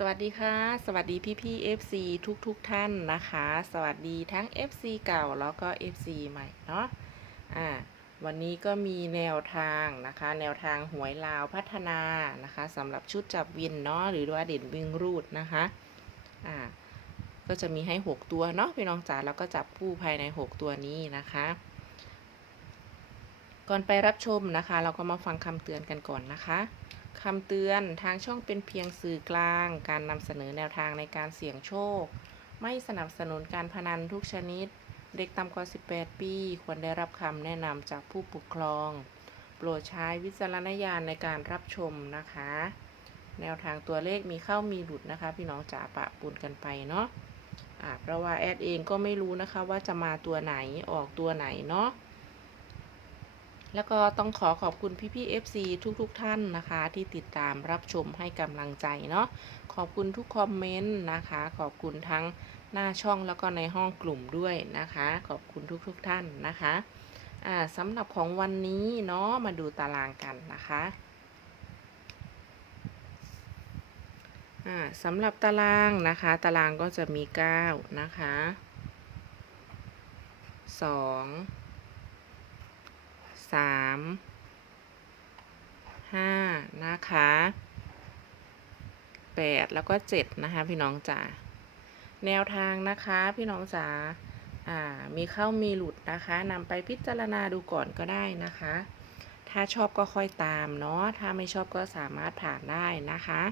สวัสดีค่ะ สวัสดีพี่พี่ๆ FC ทุกทุกๆท่านนะคะ สวัสดีทั้ง FC เก่าแล้วก็ FC ใหม่เนาะอ่าวันนี้ก็มีแนวทางนะคะ แนวทางหวยลาวพัฒนานะคะสำหรับชุดจับวินเนาะหรือว่าเด่นวิ่งรูดนะคะอ่าก็จะมีให้ 6 ตัวเนาะพี่น้องจ๋าแล้วก็จับคู่ภายใน 6 ตัวนี้นะคะ ก่อนไปรับชมนะคะ เราก็มาฟังคำเตือนกันก่อนนะคะ คำเตือนทางช่องเป็นเพียงสื่อกลาง การนำเสนอแนวทางในการเสี่ยงโชค ไม่สนับสนุนการพนันทุกชนิด เด็กต่ำกว่า 18 ปี ควรได้รับคำแนะนำจากผู้ปกครอง โปรดใช้วิจารณญาณในการรับชมนะคะ แนวทางตัวเลขมีเข้ามีหลุดนะคะ พี่น้องจ๋าปะปนกันไปเนาะอ่าเพราะว่าแอดเองก็ไม่รู้นะคะว่าจะมาตัวไหนออกตัวไหนเนาะ แล้วก็ต้องขอขอบคุณพี่ๆ FC ทุกๆทท่านนะคะ ที่ติดตามรับชมให้กำลังใจเนาะขอบคุณทุกคอมเมนต์นะคะ ขอบคุณทั้งหน้าช่องแล้วก็ในห้องกลุ่มด้วยนะคะ ขอบคุณทุกๆทท่านนะคะอ่าสำหรับของวันนี้เนาะมาดูตารางกันนะคะอ่าสำหรับตารางนะคะ ตารางก็จะมี 9 นะคะ 2 สามห้านะคะแปดแล้วก็เจ็ดนะคะพี่น้องจ๋าแนวทางนะคะพี่น้องจ๋าอ่ามีเข้ามีหลุดนะคะนำไปพิจารณาดูก่อนก็ได้นะคะ ถ้าชอบก็ค่อยตามเนาะถ้าไม่ชอบก็สามารถผ่านได้นะคะ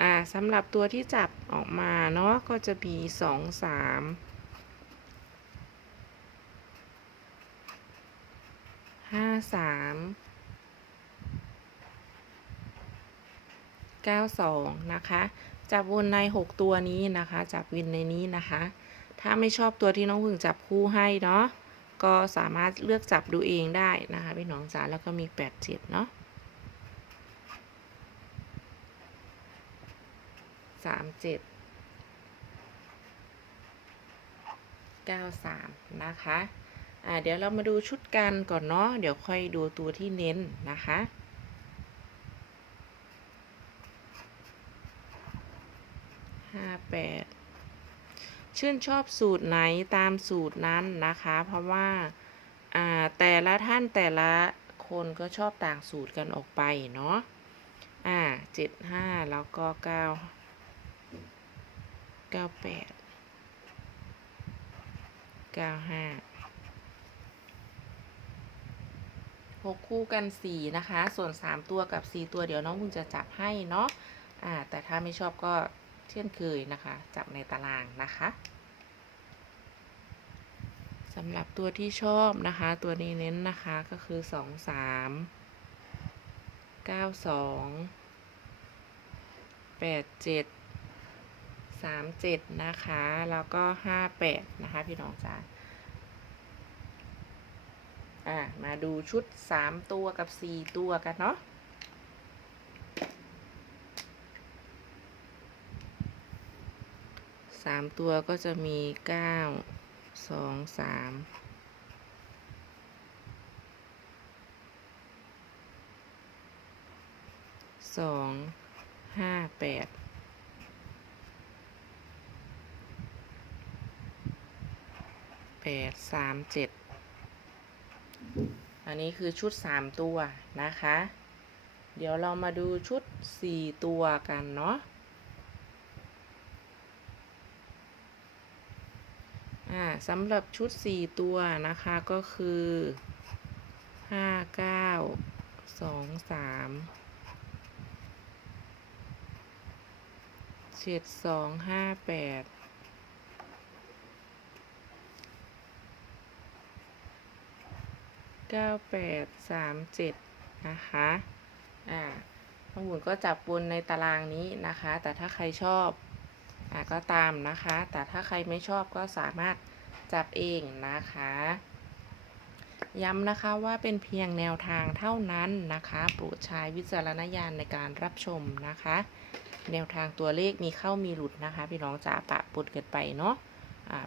อ่าสำหรับตัวที่จับออกมาเนาะก็จะมีสองสาม ห้าสามเก้าสองนะคะ จับวนในหกตัวนี้นะคะ จับวินในนี้นะคะ ถ้าไม่ชอบตัวที่น้องพึ่งจับคู่ให้เนาะ ก็สามารถเลือกจับดูเองได้นะคะพี่น้องจ๋าแล้วก็มีแปดเจ็ดเนาะสามเจ็ดเก้าสามนะคะ อ่าเดี๋ยวเรามาดูชุดกันก่อนเนาะเดี๋ยวค่อยดูตัวที่เน้นนะคะห้าแปดชื่นชอบสูตรไหนตามสูตรนั้นนะคะ เพราะว่าอ่าแต่ละท่านแต่ละคนก็ชอบต่างสูตรกันออกไปเนาะอ่าเจ็ดห้าแล้วก็เก้าเก้าแปดเก้าห้า หกคู่กันสี่นะคะ ส่วนสามตัวกับสี่ตัวเดี๋ยวน้องคุณจะจับให้เนาะอ่าแต่ถ้าไม่ชอบก็เช่นเคยนะคะ จับในตารางนะคะสำหรับตัวที่ชอบนะคะ ตัวนี้เน้นนะคะก็คือสองสามเก้าสองแปดเจ็ดสามเจ็ดนะคะ แล้วก็ห้าแปดนะคะ พี่น้องจ๋า อ่ามาดูชุดสามตัวกับสี่ตัวกันเนาะสามตัวก็จะมีเก้าสองสามสองห้าแปดแปดสามเจ็ด อันนี้คือชุด 3 ตัวนะคะ เดี๋ยวเรามาดูชุด 4 ตัวกันเนาะสำหรับชุด 4 ตัวนะคะก็คือ 5 9 2 3 7 2 5 8 เก้าแปดสามเจ็ดนะคะอ่าข้อมูลก็จับวนในตารางนี้นะคะ แต่ถ้าใครชอบอ่าก็ตามนะคะ แต่ถ้าใครไม่ชอบก็สามารถจับเองนะคะ ย้ำนะคะว่าเป็นเพียงแนวทางเท่านั้นนะคะโปรดใช้วิจารณญาณในการรับชมนะคะ แนวทางตัวเลขมีเข้ามีหลุดนะคะ พี่น้องจะปะปนกันไปเนาะ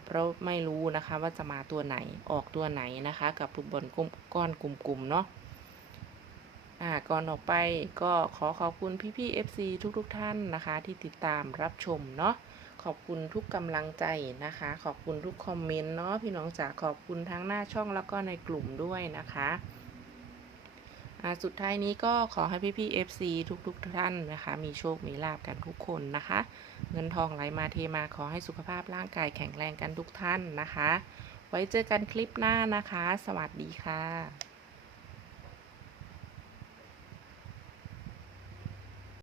เพราะไม่รู้นะคะว่าจะมาตัวไหนออกตัวไหนนะคะ กับลูกบอลก้อนกลุ่มๆเนาะอ่าก่อนออกไปก็ขอขอบคุณพี่ๆ FC ทุกๆทท่านนะคะ ที่ติดตามรับชมเนาะขอบคุณทุกกำลังใจนะคะ ขอบคุณทุกคอมเมนต์เนาะพี่น้องจ๋าขอบคุณทั้งหน้าช่องแล้วก็ในกลุ่มด้วยนะคะ สุดท้ายนี้ก็ขอให้พี่ๆ FC ทุกๆท่านนะคะ มีโชค มีลาบกันทุกคนนะคะ เงินทองไหลมาเทมาขอให้สุขภาพร่างกายแข็งแรงกันทุกท่านนะคะ ไว้เจอกันคลิปหน้านะคะ สวัสดีค่ะ